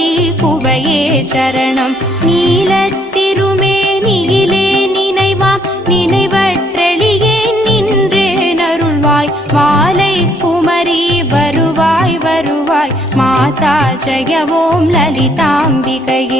சொல்லி குவையே சரணம். நீலத்திருமேனியிலே நினைவாம் நினைவற்றெளியே நின்றே நருள்வாய். மாலை குமரி வருவாய் வருவாய் மாதா ஜெய ஓம் லலிதாம்பிகையே.